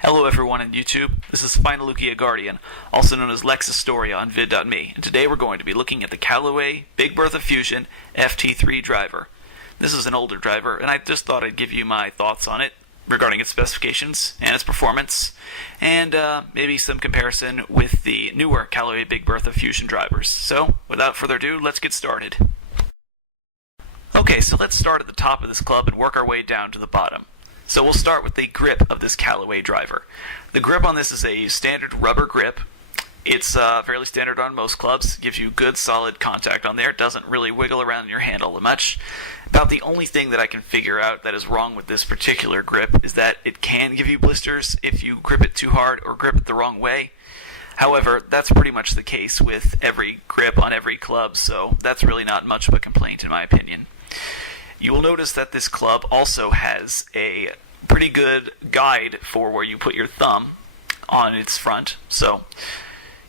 Hello everyone on YouTube, this is Finalukia Guardian, also known as Lex Astoria on vid.me, and today we're going to be looking at the Callaway Big Bertha Fusion FT-3 Driver. This is an older driver, and I just thought I'd give you my thoughts on it regarding its specifications and its performance, and maybe some comparison with the newer Callaway Big Bertha Fusion drivers. So, without further ado, let's get started. Okay, so let's start at the top of this club and work our way down to the bottom. So we'll start with the grip of this Callaway driver. The grip on this is a standard rubber grip. It's fairly standard on most clubs. Gives you good solid contact on there. It doesn't really wiggle around in your hand all that much. About the only thing that I can figure out that is wrong with this particular grip is that it can give you blisters if you grip it too hard or grip it the wrong way. However, that's pretty much the case with every grip on every club, so that's really not much of a complaint in my opinion. You will notice that this club also has a pretty good guide for where you put your thumb on its front, so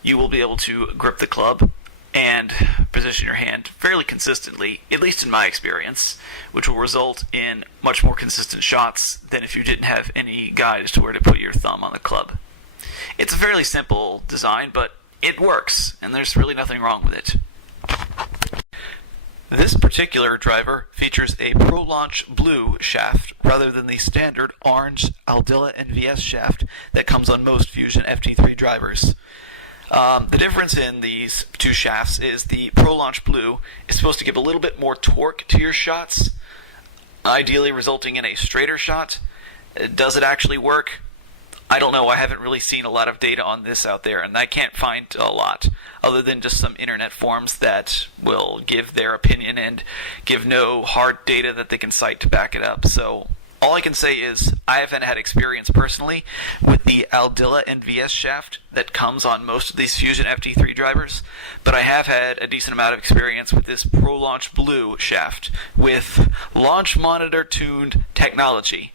you will be able to grip the club and position your hand fairly consistently, at least in my experience, which will result in much more consistent shots than if you didn't have any guide as to where to put your thumb on the club. It's a fairly simple design, but it works, and there's really nothing wrong with it. This particular driver features a Pro Launch blue shaft rather than the standard orange Aldila NVS shaft that comes on most Fusion FT-3 drivers. The difference in these two shafts is the Pro Launch blue is supposed to give a little bit more torque to your shots, ideally resulting in a straighter shot. Does it actually work? I don't know. I haven't really seen a lot of data on this out there, and I can't find a lot other than just some internet forums that will give their opinion and give no hard data that they can cite to back it up. So all I can say is I haven't had experience personally with the Aldila NVS shaft that comes on most of these Fusion FT-3 drivers, but I have had a decent amount of experience with this Pro Launch blue shaft with launch monitor tuned technology.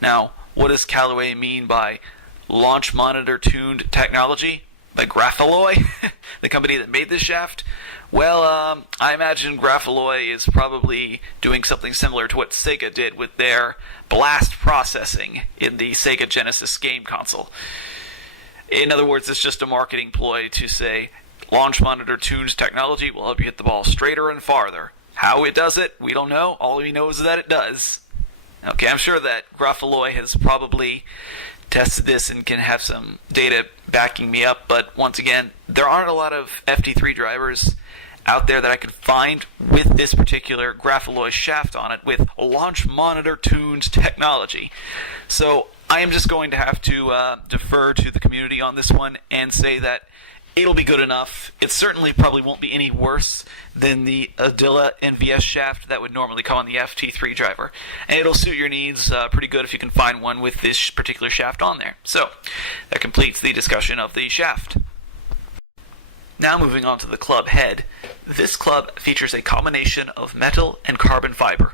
Now, what does Callaway mean by launch monitor tuned technology? By Grafalloy, the company that made this shaft? Well, I imagine Grafalloy is probably doing something similar to what Sega did with their blast processing in the Sega Genesis game console. In other words, it's just a marketing ploy to say, launch monitor tuned technology will help you hit the ball straighter and farther. How it does it, we don't know. All we know is that it does. Okay, I'm sure that Grafalloy has probably tested this and can have some data backing me up, but once again, there aren't a lot of FT3 drivers out there that I could find with this particular Grafalloy shaft on it with launch monitor tuned technology. So I am just going to have to defer to the community on this one and say that it'll be good enough. It certainly probably won't be any worse than the Aldila NVS shaft that would normally come on the FT3 driver. And it'll suit your needs pretty good if you can find one with this particular shaft on there. So, that completes the discussion of the shaft. Now moving on to the club head. This club features a combination of metal and carbon fiber.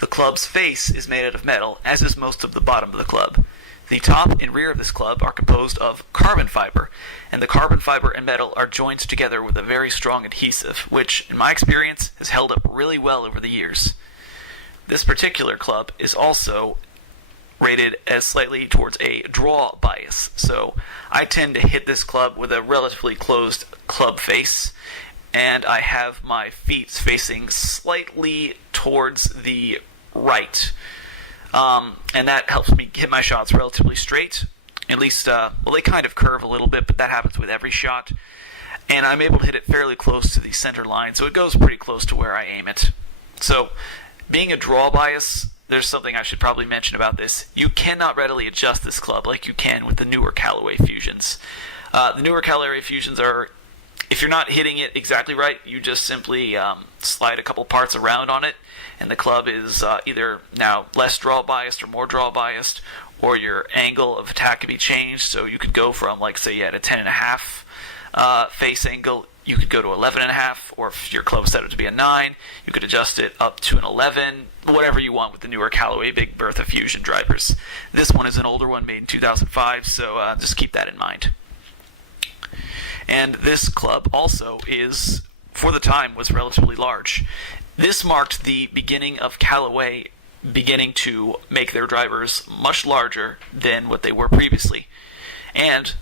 The club's face is made out of metal, as is most of the bottom of the club. The top and rear of this club are composed of carbon fiber, and the carbon fiber and metal are joined together with a very strong adhesive, which, in my experience, has held up really well over the years. This particular club is also rated as slightly towards a draw bias, so I tend to hit this club with a relatively closed club face, and I have my feet facing slightly towards the right. And that helps me hit my shots relatively straight. At least, well, they kind of curve a little bit, but that happens with every shot. And I'm able to hit it fairly close to the center line, so it goes pretty close to where I aim it. So, being a draw bias, there's something I should probably mention about this. You cannot readily adjust this club like you can with the newer Callaway Fusions. The newer Callaway Fusions are, if you're not hitting it exactly right, you just simply slide a couple parts around on it, and the club is either now less draw biased or more draw biased, or your angle of attack can be changed. So you could go from, like, say you had a 10.5 face angle, you could go to 11.5, or if your club set it to be a 9, you could adjust it up to an 11, whatever you want with the newer Callaway Big Bertha Fusion drivers. This one is an older one made in 2005, so just keep that in mind. And this club also is, for the time, was relatively large. This marked the beginning of Callaway beginning to make their drivers much larger than what they were previously, and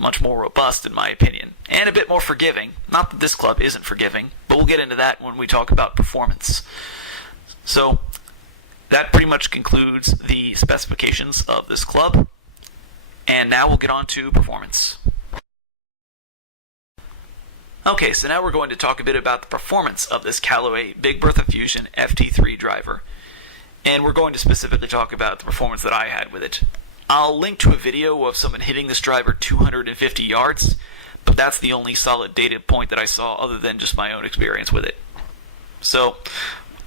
much more robust in my opinion, and a bit more forgiving. Not that this club isn't forgiving, but we'll get into that when we talk about performance. So that pretty much concludes the specifications of this club, and now we'll get on to performance. Okay, so now we're going to talk a bit about the performance of this Callaway Big Bertha Fusion FT-3 driver. And we're going to specifically talk about the performance that I had with it. I'll link to a video of someone hitting this driver 250 yards, but that's the only solid data point that I saw other than just my own experience with it. So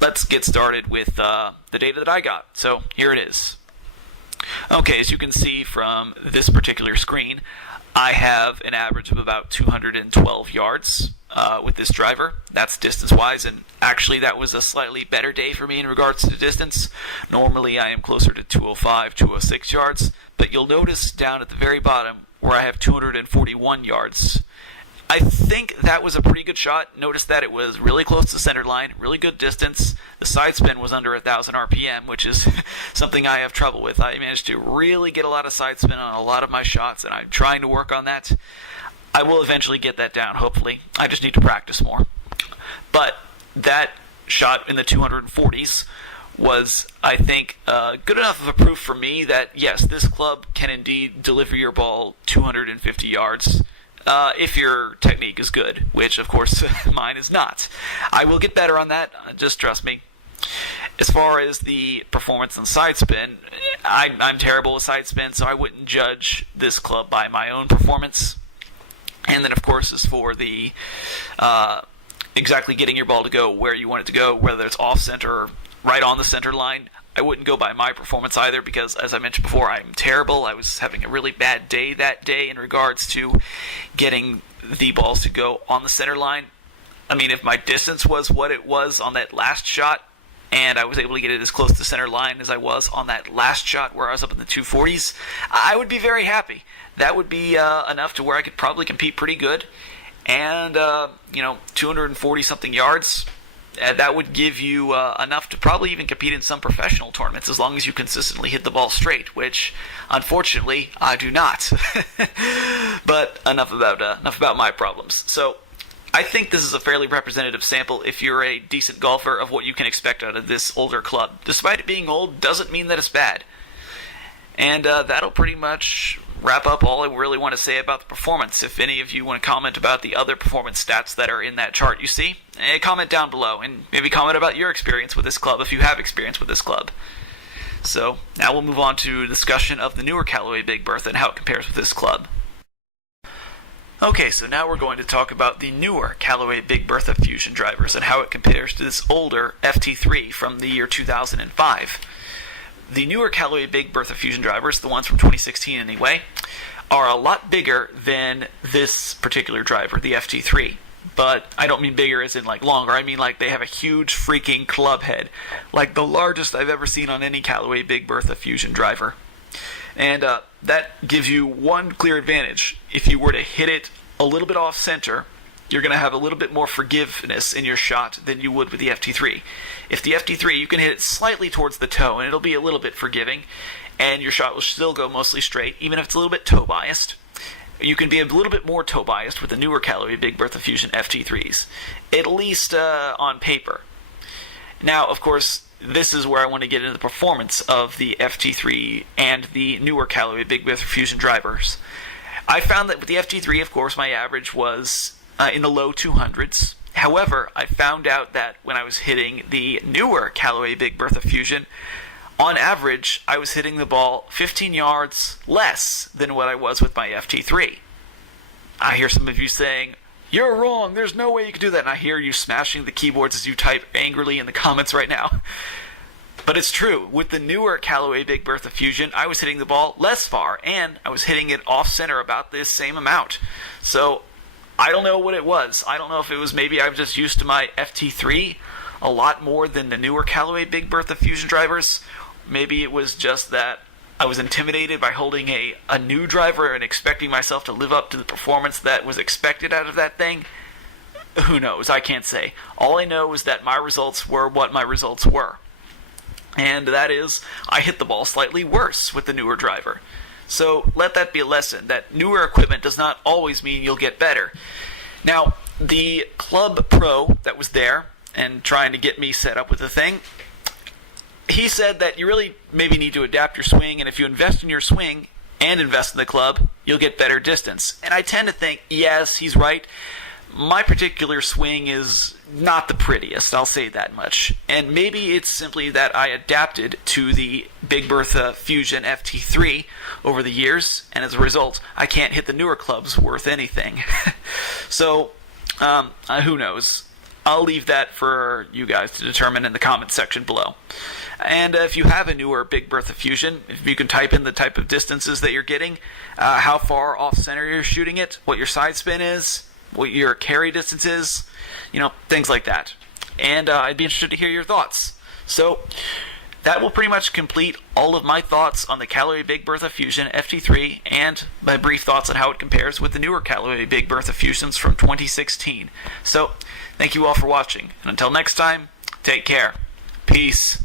let's get started with the data that I got. So here it is. Okay, as you can see from this particular screen, I have an average of about 212 yards with this driver. That's distance-wise, and actually that was a slightly better day for me in regards to distance. Normally I am closer to 205, 206 yards, but you'll notice down at the very bottom where I have 241 yards. I think that was a pretty good shot. Notice that it was really close to the center line, really good distance. The side spin was under 1,000 RPM, which is something I have trouble with. I managed to really get a lot of side spin on a lot of my shots, and I'm trying to work on that. I will eventually get that down, hopefully. I just need to practice more. But that shot in the 240s was, I think, good enough of a proof for me that, yes, this club can indeed deliver your ball 250 yards. If your technique is good, which of course mine is not. I will get better on that, just trust me. As far as the performance on side spin, I'm terrible with side spin, so I wouldn't judge this club by my own performance. And then of course as for the exactly getting your ball to go where you want it to go, whether it's off center or right on the center line, I wouldn't go by my performance either because, as I mentioned before, I'm terrible. I was having a really bad day that day in regards to getting the balls to go on the center line. I mean, if my distance was what it was on that last shot, and I was able to get it as close to the center line as I was on that last shot where I was up in the 240s, I would be very happy. That would be enough to where I could probably compete pretty good. And, 240-something yards, that would give you enough to probably even compete in some professional tournaments as long as you consistently hit the ball straight, which, unfortunately, I do not. But enough about my problems. So, I think this is a fairly representative sample if you're a decent golfer of what you can expect out of this older club. Despite it being old, doesn't mean that it's bad. And that'll pretty much wrap up all I really want to say about the performance. If any of you want to comment about the other performance stats that are in that chart you see, comment down below, and maybe comment about your experience with this club if you have experience with this club. So, now we'll move on to a discussion of the newer Callaway Big Bertha and how it compares with this club. Okay, so now we're going to talk about the newer Callaway Big Bertha Fusion drivers and how it compares to this older FT-3 from the year 2005. The newer Callaway Big Bertha Fusion drivers, the ones from 2016 anyway, are a lot bigger than this particular driver, the FT-3. But I don't mean bigger as in like longer, I mean like they have a huge freaking club head, like the largest I've ever seen on any Callaway Big Bertha Fusion driver. And that gives you one clear advantage. If you were to hit it a little bit off center, you're going to have a little bit more forgiveness in your shot than you would with the FT-3. If the FT-3, you can hit it slightly towards the toe, and it'll be a little bit forgiving, and your shot will still go mostly straight, even if it's a little bit toe-biased. You can be a little bit more toe-biased with the newer Callaway Big Bertha Fusion FT-3s, at least on paper. Now, of course, this is where I want to get into the performance of the FT-3 and the newer Callaway Big Bertha Fusion drivers. I found that with the FT-3, of course, my average was in the low 200s. However, I found out that when I was hitting the newer Callaway Big Bertha Fusion, on average, I was hitting the ball 15 yards less than what I was with my FT-3. I hear some of you saying, "You're wrong, there's no way you could do that," and I hear you smashing the keyboards as you type angrily in the comments right now. But it's true, with the newer Callaway Big Bertha Fusion, I was hitting the ball less far, and I was hitting it off-center about this same amount. So, I don't know what it was. I don't know if it was maybe I was just used to my FT-3 a lot more than the newer Callaway Big Bertha Fusion drivers. Maybe it was just that I was intimidated by holding a new driver and expecting myself to live up to the performance that was expected out of that thing. Who knows? I can't say. All I know is that my results were what my results were. and that is I hit the ball slightly worse with the newer driver. So let that be a lesson, that newer equipment does not always mean you'll get better. Now, the Club Pro that was there and trying to get me set up with the thing, he said that you really maybe need to adapt your swing, and if you invest in your swing and invest in the club, you'll get better distance. And I tend to think, yes, he's right. My particular swing is not the prettiest, I'll say that much. And maybe it's simply that I adapted to the Big Bertha Fusion FT-3 over the years, and as a result, I can't hit the newer clubs worth anything. So, who knows? I'll leave that for you guys to determine in the comments section below. And if you have a newer Big Bertha Fusion, if you can type in the type of distances that you're getting, how far off center you're shooting it, what your side spin is, what your carry distance is, things like that. And I'd be interested to hear your thoughts. So that will pretty much complete all of my thoughts on the Callaway Big Bertha Fusion FT3 and my brief thoughts on how it compares with the newer Callaway Big Bertha Fusions from 2016. So thank you all for watching, and until next time, take care. Peace.